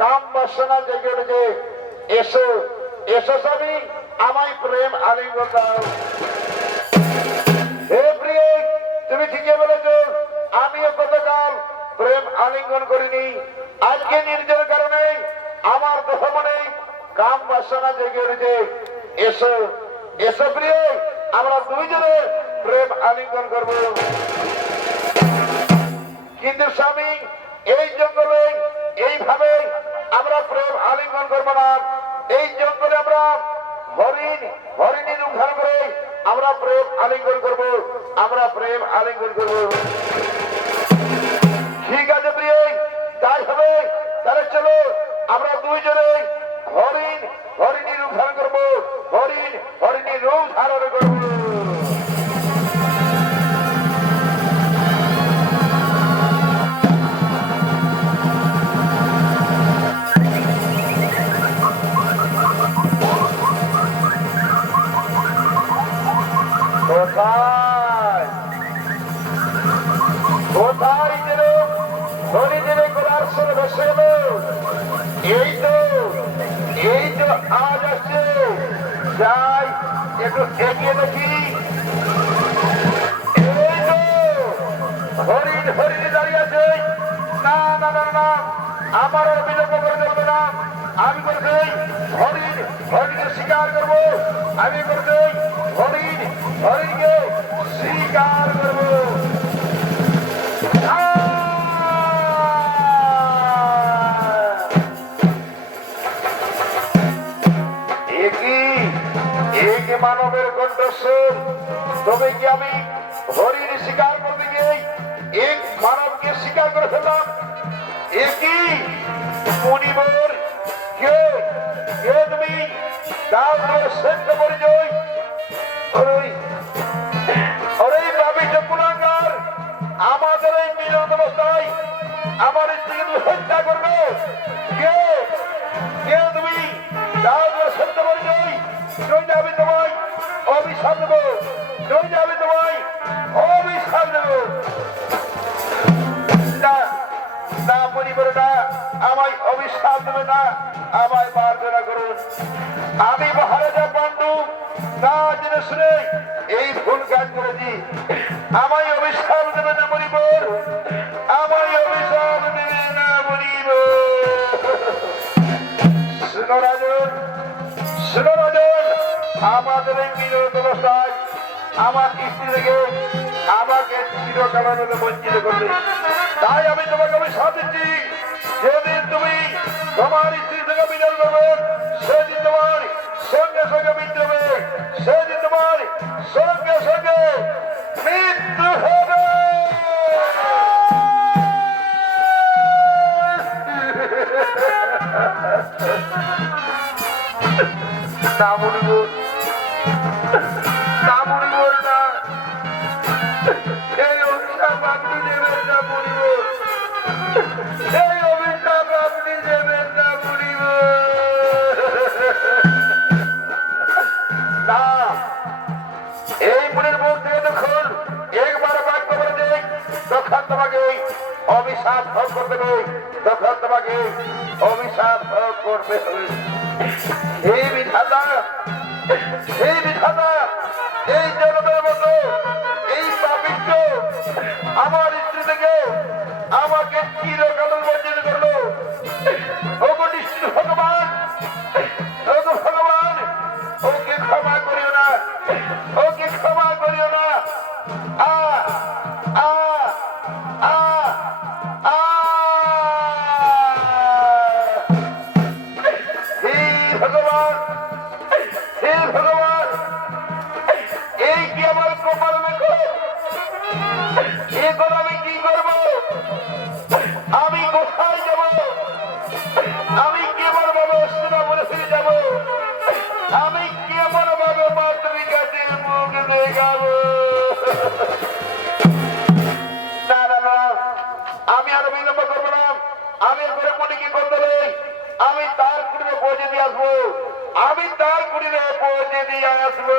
কাম বাসনা জেগে উঠেছে। এসো এসো স্বামী, আমায় প্রেম আলিঙ্গন দাও। হে প্রিয়, তুমি ঠিকই বলেছ, আমিও গতকাল প্রেম আলিঙ্গন করিনি। আজকে নির্জন কারণে আমার দেহ মনে কাম বাসনা জেগে উঠেছে। এসো এসো প্রিয়, আমরা দুইজনে প্রেম আলিঙ্গন করব। কিন্তু স্বামী, এই জঙ্গলে এইভাবে আমরা প্রেম আলিঙ্গন করবো না। এই জঙ্গলে আমরা হরিণী রূপ ধারণ করে আমরা প্রেম আলিঙ্গন করব। আমরা প্রেম আলিঙ্গন করব। ঠিক আছে প্রিয়, তাই হবে। তাহলে চলো আমরা দুইজনে হরিণী রূপ ধারণ করবো। হরিণী রূপ ধারণ করবো। কোথায় কোথায় দিল ধনী দিলে গোলার সরে বসে গেল। এই তো আজ আসছে। যাই একটু এগিয়ে দেখি। এই তো হরিণী দাঁড়িয়ে আছে। না না না না, আমার বিলম্ব করে চলবে না। আমি করছি হরিণকে শিকার করবো। আমি করছি হরিণকে শিকার করবো। মানবের কণ্ঠস্বর, তবে কি আমি হরিণ শিকার করতে গিয়ে এক মানবকে শিকার করে ফেললাম। একই মুনিবর, কে কে তুমি? দাও তোমার শ্রেষ্ঠ পরিচয়। আমাদের এই মিলন অবস্থায় আমার স্ত্রীকে তুমি হত্যা করবে। কে কে তুমি? দাও তোমার শ্রেষ্ঠ পরিচয়। নইলে আমি তোমায় অভিশাপ দেবো। নইলে আমি তোমায় অভিশাপ দেবো। না পরিবারটা আমায় অভিশাপ দেবে না, আমায় মার্জনা করুন। আমি মহারাজা পাণ্ডু না জেনে শুনে এই ভুল কাজ করেছি। আমায় অভিশাপ দেবে না পরিবার, আমায় অভিশাপ দেবে না পরিবার। শুনো রাজন, শুনো রাজন, আমাদের এই মিলন অবস্থায় আমার স্ত্রী থেকে আমাকে চিরকালের মধ্যে বঞ্চিত করবে। তাই আমি তোমাকে অভিশাপ দিচ্ছি, যেদিন তুমি তোমার স্ত্রী থেকে মিলন করবে সেদিন তোমার সঙ্গে সঙ্গে মৃত্যু হবে। সেদিন তোমার সঙ্গে সঙ্গে মৃত্যু হবে। না মরিব, না মরিব না। এই অভিশাপ আপনি দেবেন না মরিব। এই অভিশাপ আপনি দেবেন না মরিব। না, এই মুনির মুখ থেকে যখন একবার বাক্য করে দেয় তখন তোমাকে অভিশাপ ভোগ করতে হবে। তখন তোমাকে অভিশাপ ভোগ করতে হবে। এই বিধাতা, এই বিধাতা, এই জন্মের মতো এই পাপিষ্ঠ আমার স্ত্রী থেকে আমাকে চিরকালের বঞ্চিত করলো। ওগো নিশ্চিত ভগবান, ওগো ভগবান, ওকে ক্ষমা করিও না, ওকে ক্ষমা করিও না। আ আ আ আ হে ভগবান, হে ভগবান, এই কি আমার কপাল লেখো? এখন আমি কি করব? আমি কোথায় যাব? আমি কেমন ভাবে অস্তিনা বলে ফিরে যাব? আমি কেমন ভাবে মাতৃ কাছে মুখ দেখাবো? না না না, আমি আর বিলম্ব করবো না। আমি ঘরে মনিকে করতে নেই। আমি তার কুড়িতে পৌঁছে দিয়ে আসবো। আমি তার কুড়িতে পৌঁছে দিয়ে আসবো।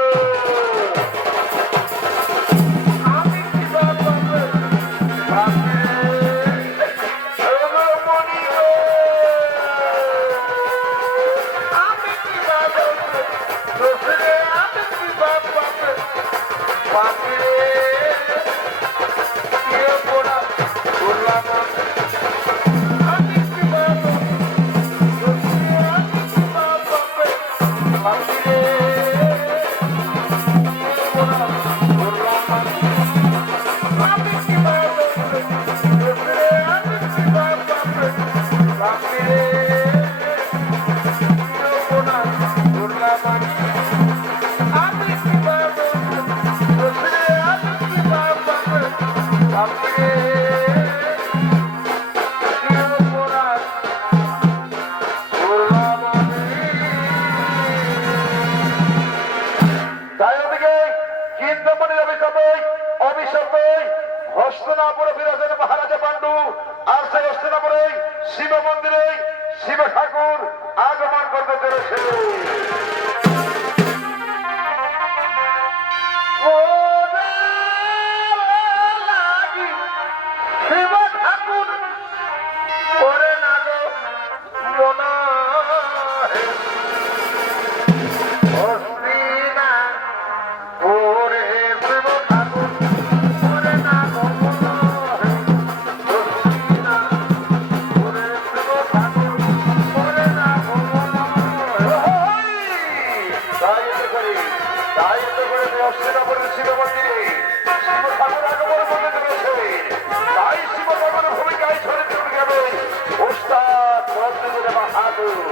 হস্তিনাপুরে বিরাজেন মহারাজা পাণ্ডু আর সেই হস্তিনাপুরে শিব মন্দিরে শিব ঠাকুর আগমন করতে চলেছে। শিব ঠাকুর করে না গো মনা শিব মন্দিরে শিব ঠাকুর আগমন করতে চলেছে। তাই শিব ঠাকুরের ভূমিকায় চরিত্র যাবে ওস্তাদ মন্দিরে বাহাদুর।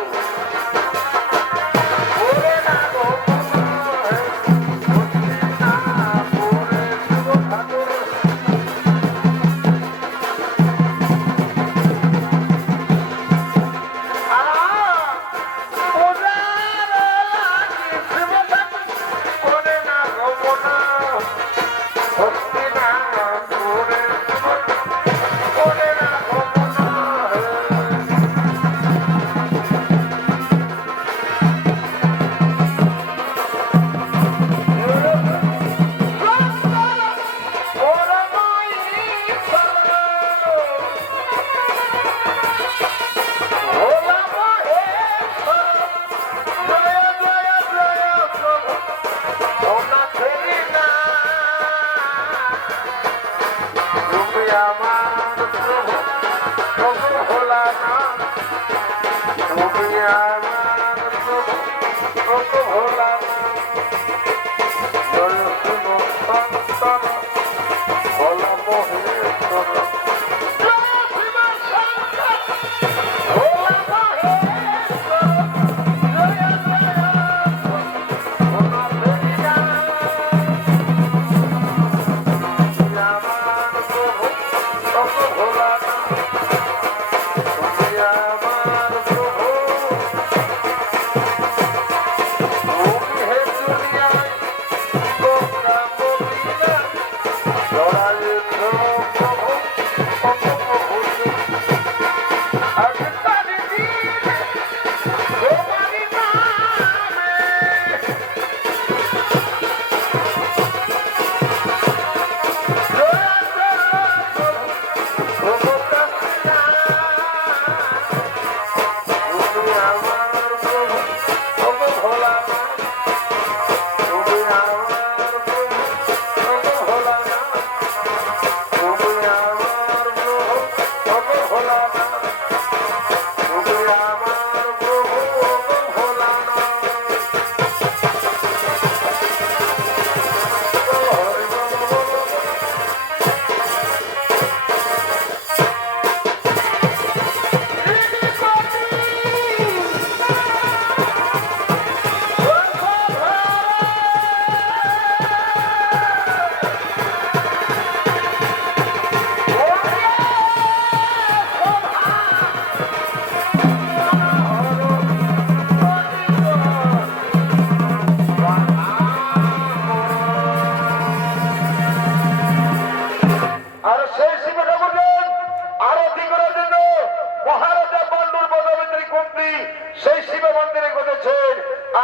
সেই শিব মন্দিরে ঘটেছেন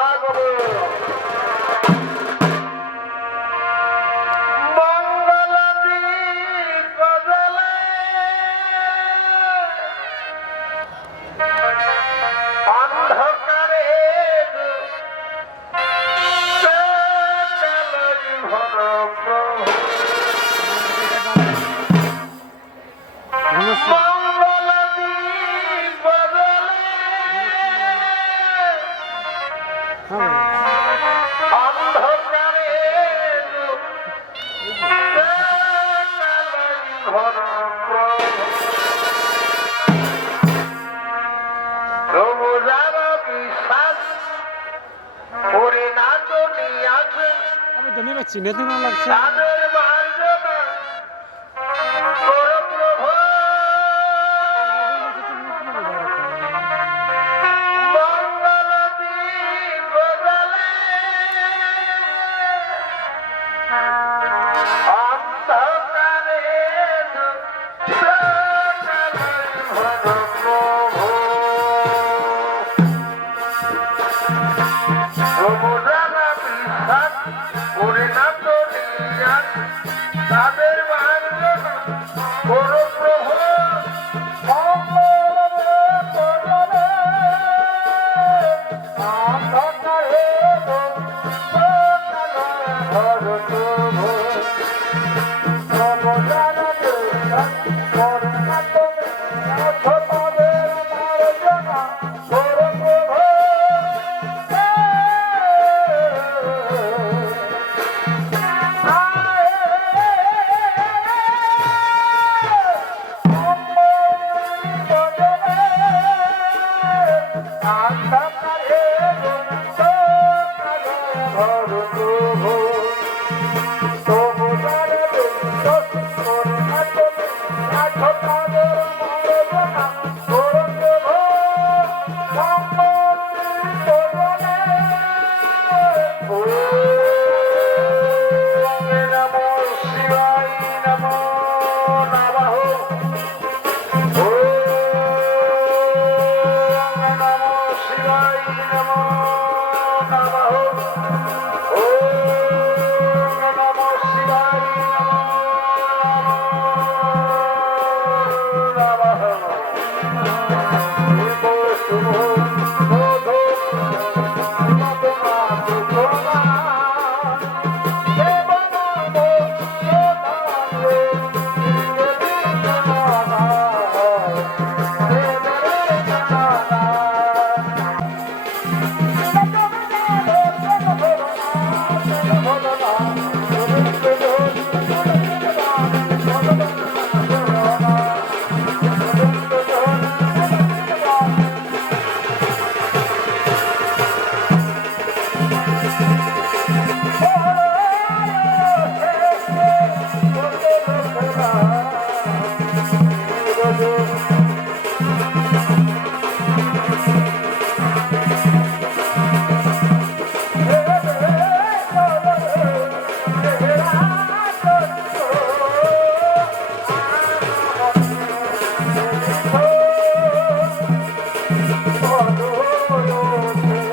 আগমন। চিনে চিনে লাগছে। তাদের মার্জনা করো প্রভু, মঙ্গল দীপ জ্বালে অন্ধকারে তাদের মার্জনা করো প্রভু,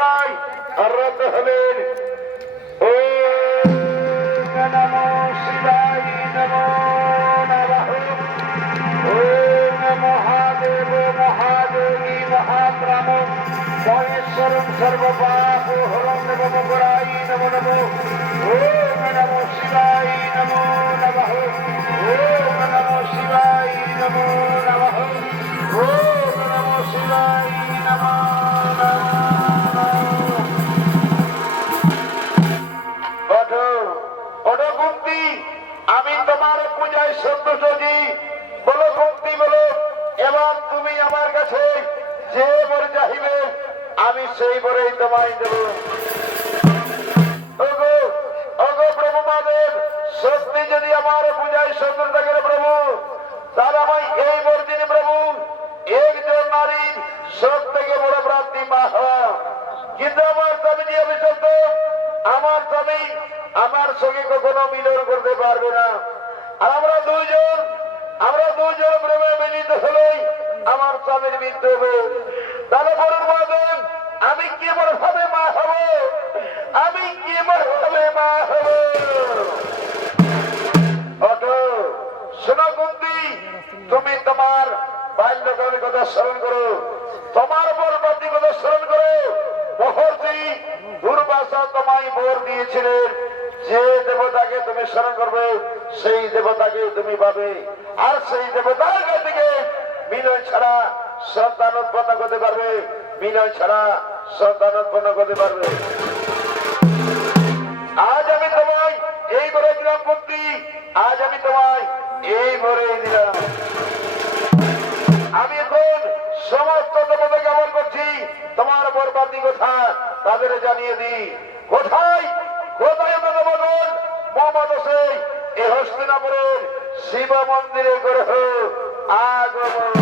প্রার্থনায় রত হলেন। ওম নমো শিবায় নমো নমঃ। ওম মহাদেব মহাদেবী মহাপ্রাণ মহেশ্বরম সর্বপাপহরং নমঃ পরায় নমো নমঃ। ওম নমো শিবায় নমো নমঃ। ওম নমো শিবায় নমো নমঃ। ওম নমো শিবায় নমো নমঃ। ওঠো ওঠো কুন্তি, আমি তোমার পূজায় সন্তুষ্ট। বলো কুন্তি বলো, এবার তুমি আমার কাছে যে বর চাহিবে আমি সেই বরেই তোমায় দেব। ওগো ওগো প্রভু মহাদেব, সত্যি যদি আমার পূজায় সন্তুষ্ট থাকে প্রভু, তাহলে আমায় এই বর দিন প্রভু, একজন নারীর সব থেকে বড় প্রাপ্তি মা হওয়া। কিন্তু আমার স্বামী যে অভিশপ্ত, আমার স্বামী আমার সঙ্গে কখনো মিলন করতে পারবে না। আর আমরা দুইজন প্রেমে মিলিত হলেই আমার স্বামীর মৃত্যু হবে। তাহলে বলুন মহাদেব, আমি কেমন ভাবে মা হব? আমি কেমন ভাবে মা হব? ওঠো শোনো কুন্তি, তুমি তোমার বাল্যকালের কথা স্মরণ করো, তোমার বরবাদী কথা স্মরণ করো। মহর্ষি দুর্বাসা তোমায় বর দিয়েছিলেন, যে দেবতাকে তুমি স্মরণ করবে সেই দেবতাকে তুমি পাবে। আর সেই দেবতার কাছ থেকে মিলন ছাড়া সন্তান উৎপন্ন করতে পারবে, মিলন ছাড়া সন্তান উৎপন্ন করতে পারবে। আজ আমি তোমায় এই বরে দিলাম কুন্তি, আজ আমি তোমায় এই বরে দিলাম। আমি এখন সমস্ত দেবতা জ্ঞাপন করছি, তোমার বরবাদী কথা তাদের জানিয়ে দিই। কোথায় কোথায় দেবগণ মোহাম্মদ হোসেন এই হস্তিনাপুরের শিব মন্দিরে গ্রহ আগমন।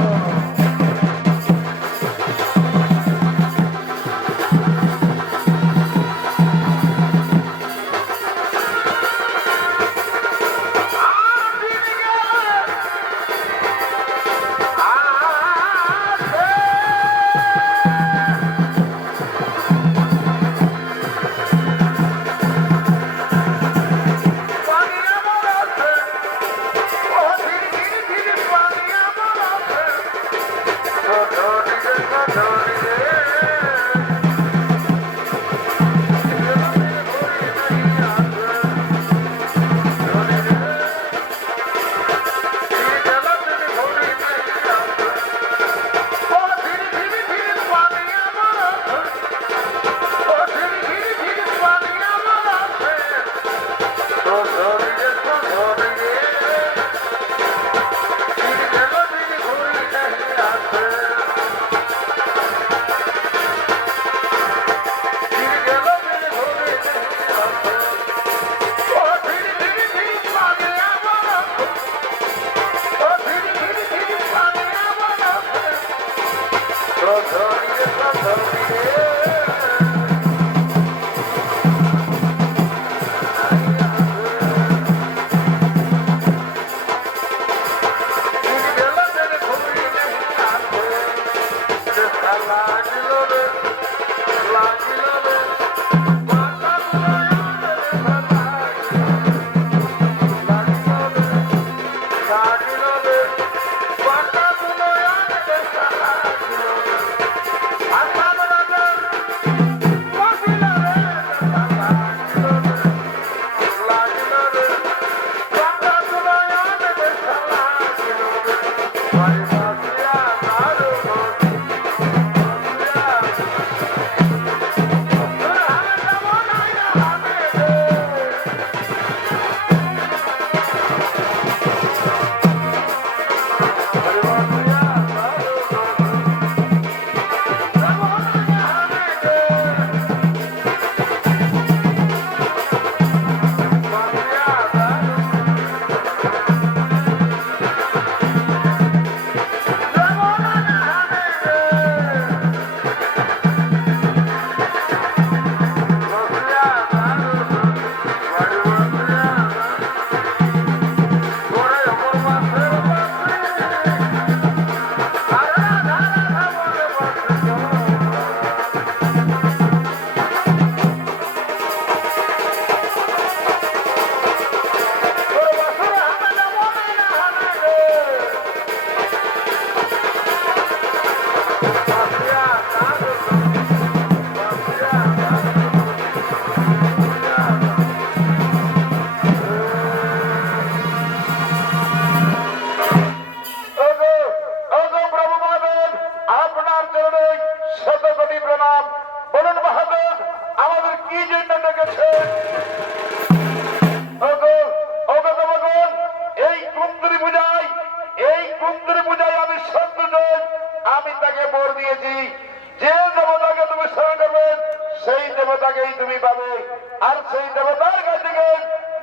আর সেই দেবতার কাছ থেকে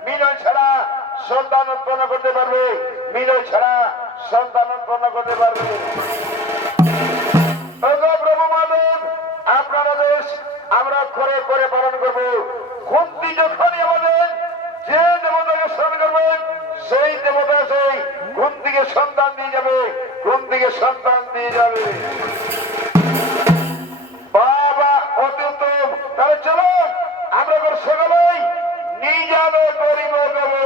মিলন ছাড়া সন্তান উৎপন্ন করতে পারবে, মিলন ছাড়া সন্তান উৎপন্ন করতে পারবে। প্রভু মাধব, আপনার আদেশ আমরা করে করে পালন করবো। কুন্তি যখনই আমাদের যে দেবতাকে স্মরণ করবেন সেই দেবতা সেই কুন্তিকে সন্তান দিয়ে যাবে, কুন্তিকে সন্তান দিয়ে যাবে। বাবা অতি উত্তম, তাহলে চলো আমরা সকলেই নিয়ে যাবে গরিব দেবো।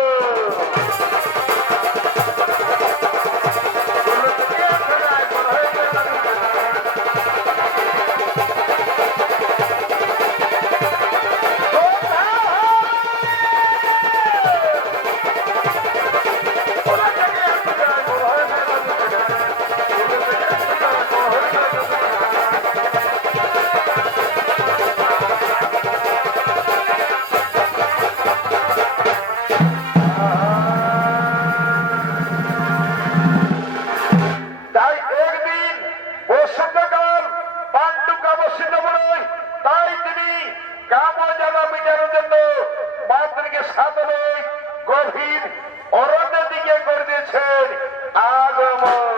গভীর অরণ্যের দিকে করে দিয়েছেন আগমন।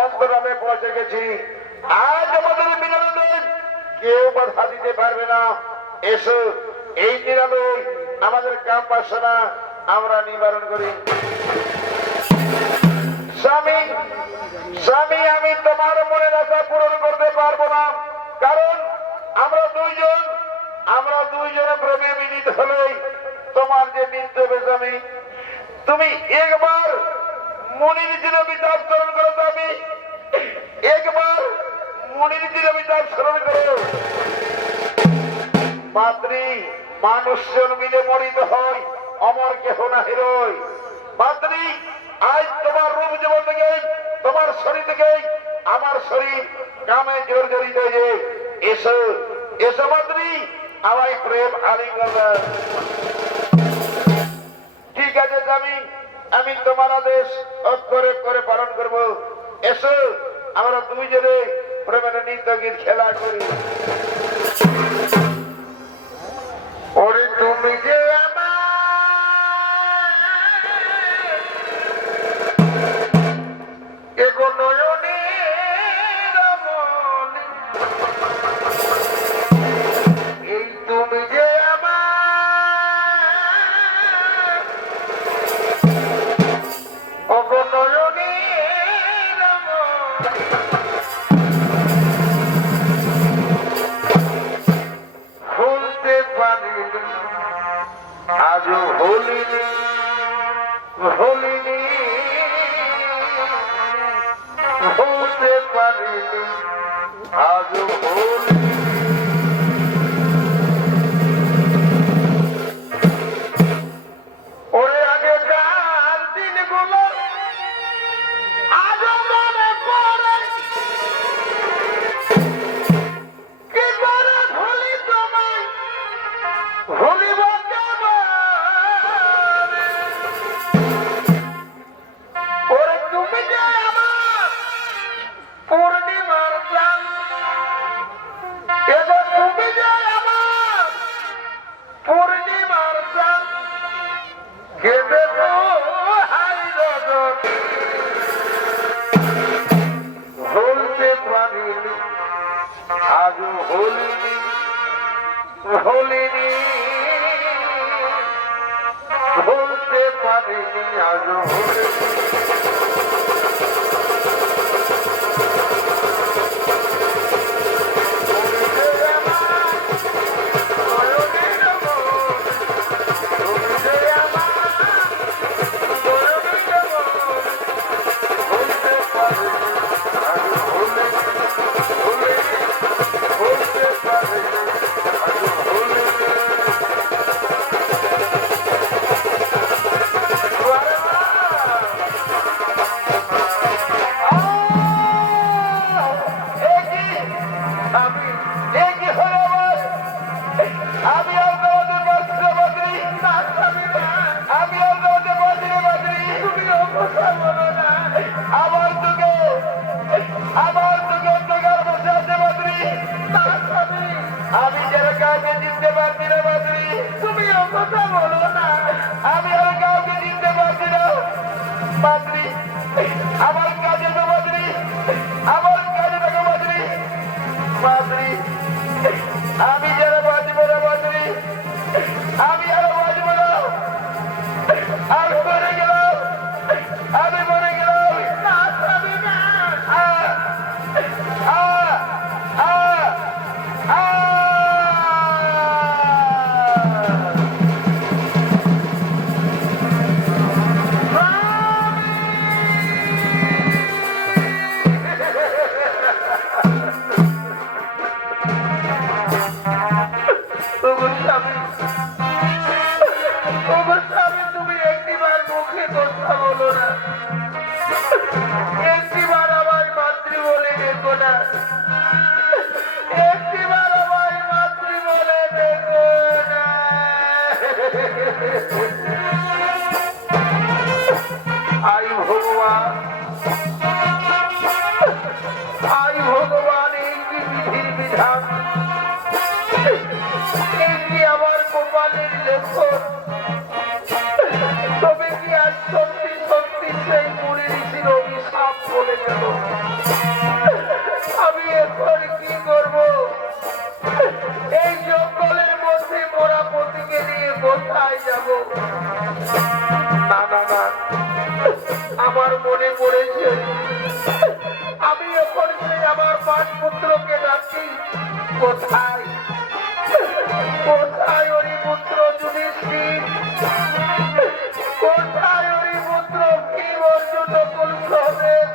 অন্তরামে পৌঁছে গেছি। আজ আমাদের মিলনের কেউ বাধা দিতে পারবে না। এসো এই নিরালয় আমাদের কাম বাসনা আমরা নিবারণ করি। স্বামী স্বামী, আমি তোমার মনের আশা পূরণ করতে পারবো না, কারণ আমরা দুইজনে প্রেমে মিলিত হলেই তোমার যে নিত্য হবে স্বামী। তুমি একবার মনির জিনে বিচার স্মরণ করো স্বামী, একবার মনির জিনে বিচার স্মরণ করো। মাতৃ মানুষ মিলে মরিত হয়, অমর কেহ না হিরোয়। মাতৃ আজ তোমার রূপ জীবন থেকে, তোমার শরীর থেকে আমার শরীর কামে জর্জরিত হয়ে এসো এসো মাতৃ, আমায় প্রেম আলিঙ্গন। ঠিক আছে স্বামী, আমি তোমার আদেশ অক্ষরে করে পালন করব। এসো আমরা দুইজনে প্রেমের নৃত্য গীত খেলা করি। ওরে তুমি যে আজও হলিনি হলিনি হতে পারিনি, আজও হলিনি। ওরে আগেকার দিনগুলো আজও মনে পড়ে, কি ভুলতে পারিনি আজও আমি যারা কাউকে চিনতে পারছি না বাদুরি, তুমিও কথা বলো না। আমি আর কাউকে চিনতে পারছি না বাদুরি, আমার কাজে তো বাদুরি, আমার কাজে দেখো বাদুরি, বাদুরি আমি যারা বাঁচবো না বাদুরি, আমি আর বাঁচবো না, আমি মরে গেলাম, আমি মরে গেলাম। তুমি একটিবার মুখে কথা বলো না, একটিবার আমার মাতৃ বলে দেখো না, একটিবার আমার মাতৃ বলে দেখো না। আই ভগবান, আই ভগবান, এই কি বিধির বিধান, এই কি আমার কপালের লেখন। তবে কি আজ সত্যি সত্যি সেই মুড়ি ঋষির অভিশাপ বলে গেল? আমি এখন কি করব? এই জঙ্গলের মধ্যে মোরা পতিকে নিয়ে কোথায় যাব? না না না, আমার মনে পড়েছে আমি এখন সেই আমার পাঁচ পুত্রকে ডাকি। কোথায় কোথায় ওই পুত্র যুধিষ্ঠির, কোথায় ওই পুত্র ভীম, অর্জুন, নকুল, সহদেব?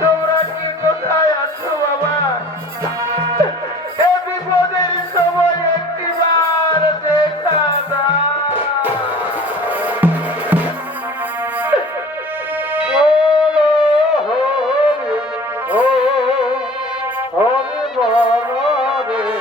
তোমরা কি কোথায় আছো বাবা? এ বিপদের সময় একটিবার দেখা দাও। হরে হরে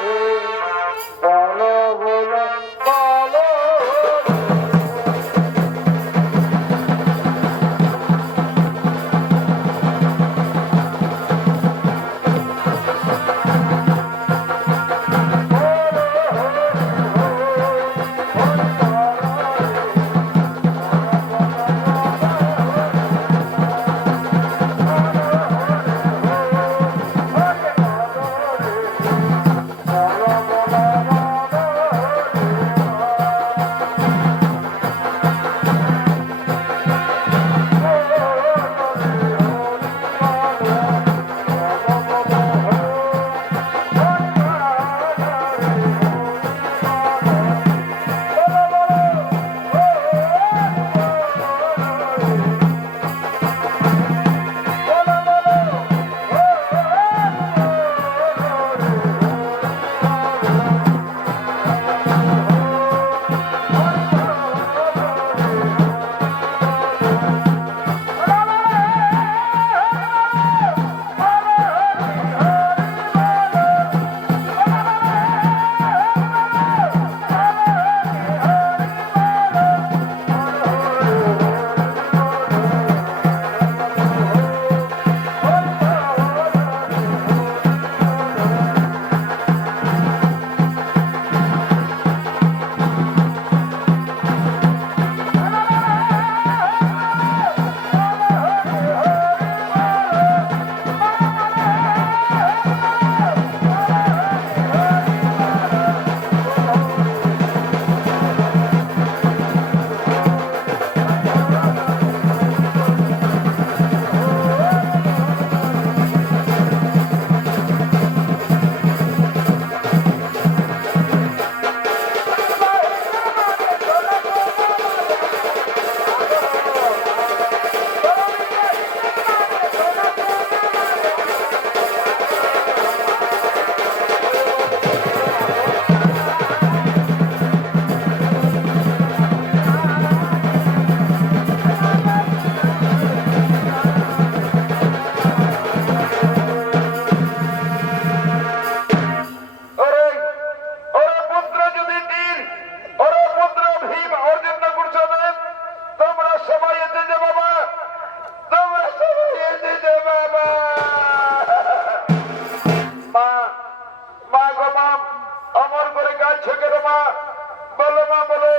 বলো মা বলো,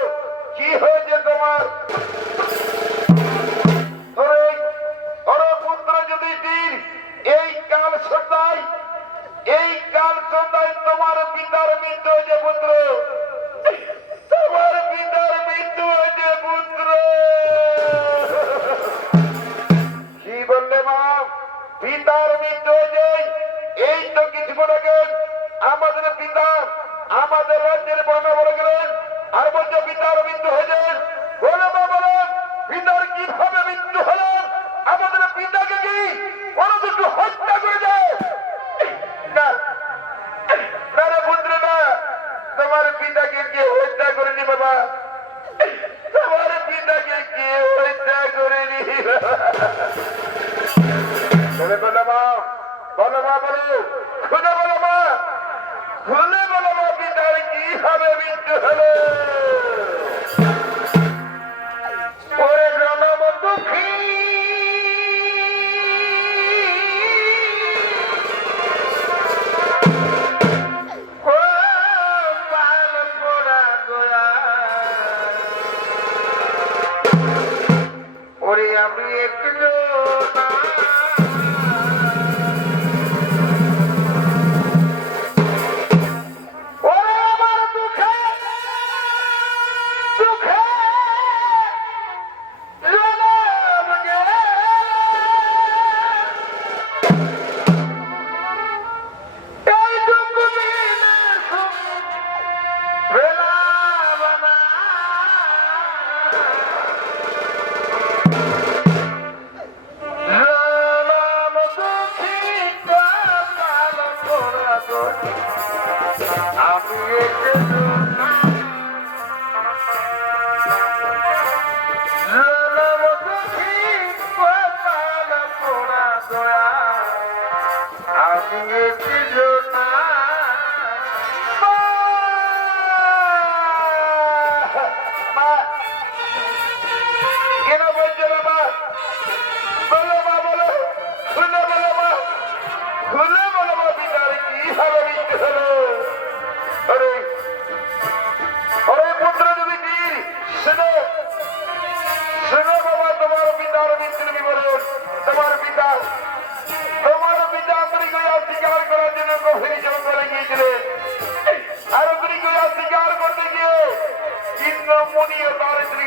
কি হয়েছে তোমার? পুত্র যুধিষ্ঠির, এই কাল সন্ধ্যায় তোমার পিতার মৃত্যু হয়েছে পুত্র, তোমার পিতার মৃত্যু হয়েছে পুত্র। কি বললে মা? পিতার মৃত্যু হয়েছে? এই তো কিছুক্ষণ আগে আমাদের পিতা আমাদের রাজ্যের বর্ণনা বলে গেলেন, আর বলছে পিতার মৃত্যু হয়েছে। বলে মা বলেন, পিতার কিভাবে মৃত্যু হলেন? আমাদের পিতাকে কি কোনো দুটো হত্যা করে দেয়? না না রে পুত্র, না, তোমার পিতাকে কে হত্যা করেনি বাবা? তোমার পিতাকে কে হত্যা করেনি? বলো মা, বলো মা, বলো, খুলে বলো মা, খুলে বলো মা, পিতার কিভাবে মৃত্যু হলো? ওরে জনম দুঃখী, ওরে আমি একটু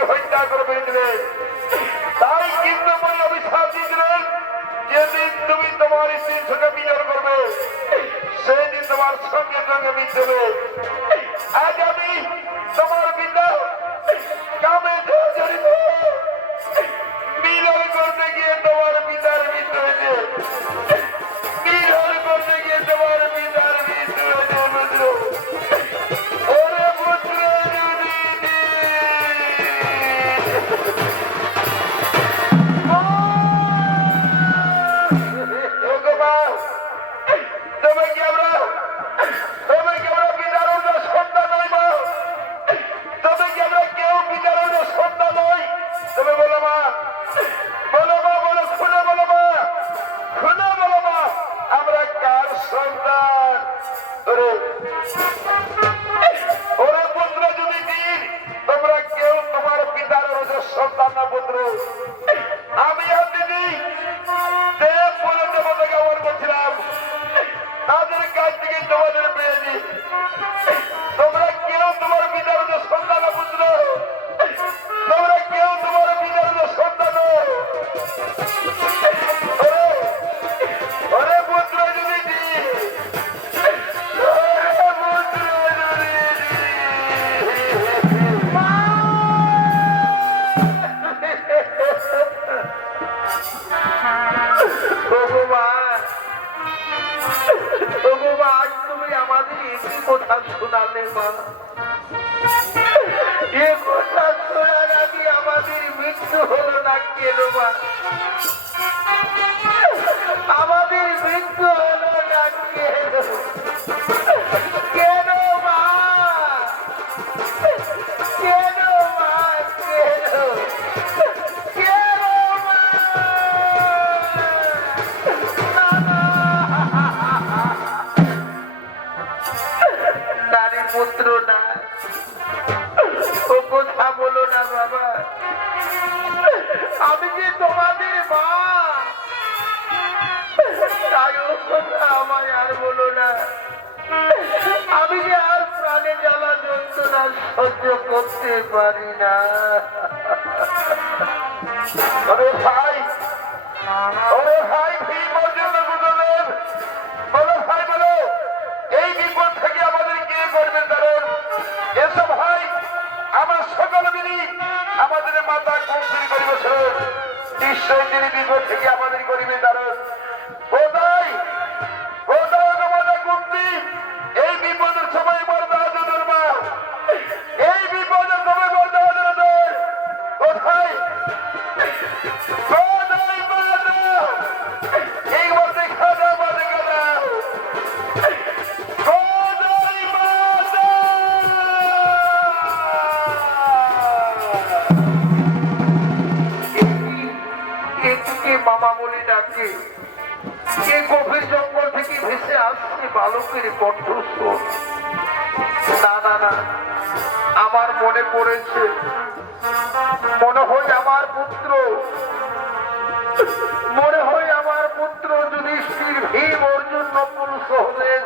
হত্যা করে ফেলেছিলেন। তাই কিন্তু অভিশাপ দিয়েছিলেন, যেদিন তুমি তোমার স্ত্রীর সঙ্গে বিচার করবে সেদিন তোমার সঙ্গে সঙ্গে মৃত্যু হবে। আজ আমি তোমার পিতা কামে জড়িত, মিলন করতে গিয়ে তোমার পিতার মৃত্যু হয়েছে, মিলন করতে গিয়ে তোমার পিতার মৃত্যু হয়েছে। ওরে পুত্র আমি তাদের কাছ থেকে তোমাদের পেয়েছি, তোমরা কেউ তোমার পিতার সন্তান পুত্র, তোমরা কেউ তোমার পিতার সন্তান। ওরে পুত্র যদি কথা শোনালে মা, এ কথা শোনার আগে আমাদের মৃত্যু হলো না কেন মা? আমাদের মৃত্যু হলো না কেন? কেন মা? কেন মা? কেন? কেন মা? নারী পুত্র না, কথা বলো না বাবা, আমি যে তোমাদের মা, তাই ও কথা আমায় আর বলো না। আমি যে আর প্রাণে জ্বালা যন্ত্রণা সহ্য করতে পারি না। ওরে ভাই, ওরে ভাই, ভীম পর্যন্ত বুঝলেন, বলো ভাই বলো, এই বিপদ থেকে আমাদের কে করবেন? কারণ এসব ভাই আমার সকল মিলি আমাদের মাতা কমজোরি করিবে, নিশ্চয় তিনি বিপদ থেকে আমাদের করিবে। কারণ কোথায় কোথায় মাতা কুন্তি এই বিপদের সময় বরদাদের মা, এই বিপদের সময় বরদাদের কোথায় একবার দেখা দাও, বা দেখা দাও মামা বলে ডাকে। এই গভীর জঙ্গল থেকে ভেসে আসছে বালকের কণ্ঠস্বর। না না না, আমার মনে পড়েছে, মনে হয় আমার পুত্র, মনে হয় আমার পুত্র যুধিষ্ঠির, ভীম, অর্জুন, নকুল, সহদেব,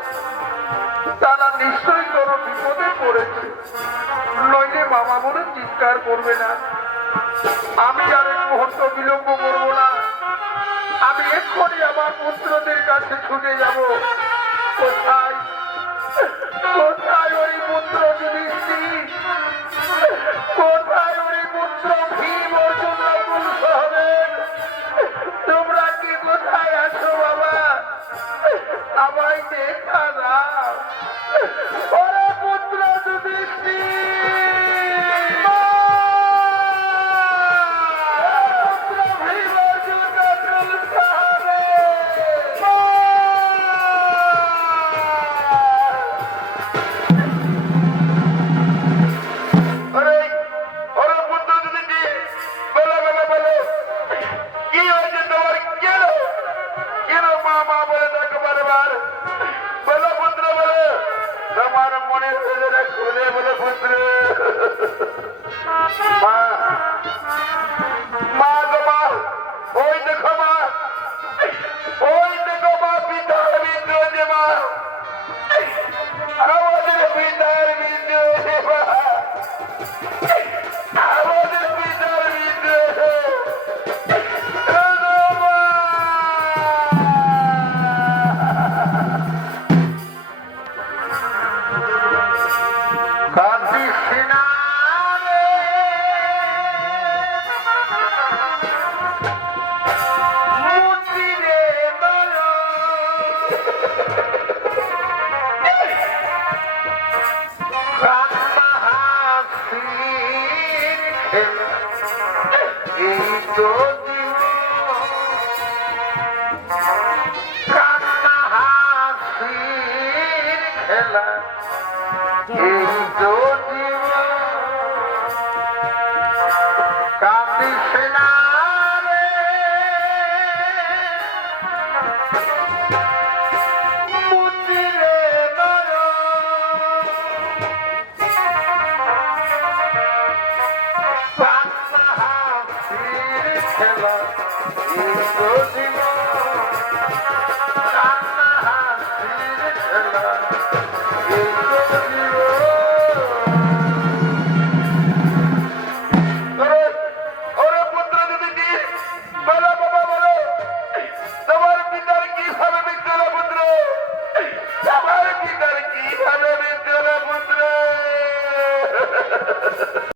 তারা নিশ্চয়ই কোনো বিপদে পড়েছে, নইলে মামা বলে চিৎকার করবে না। আমি আর এক মুহূর্ত বিলম্ব করবো না, আমি এক্ষুনি আমার পুত্রদের কাছে ছুটে যাব। কোথায় কোথায় ওই পুত্র যুধিষ্ঠির, কোথায় ওই পুত্র ভীম, অর্জুন, নকুল, সহদেব, তোমরা কি কোথায় আছো বাবা? আমায় দেখা দাও। ওরে পুত্র যুধিষ্ঠির,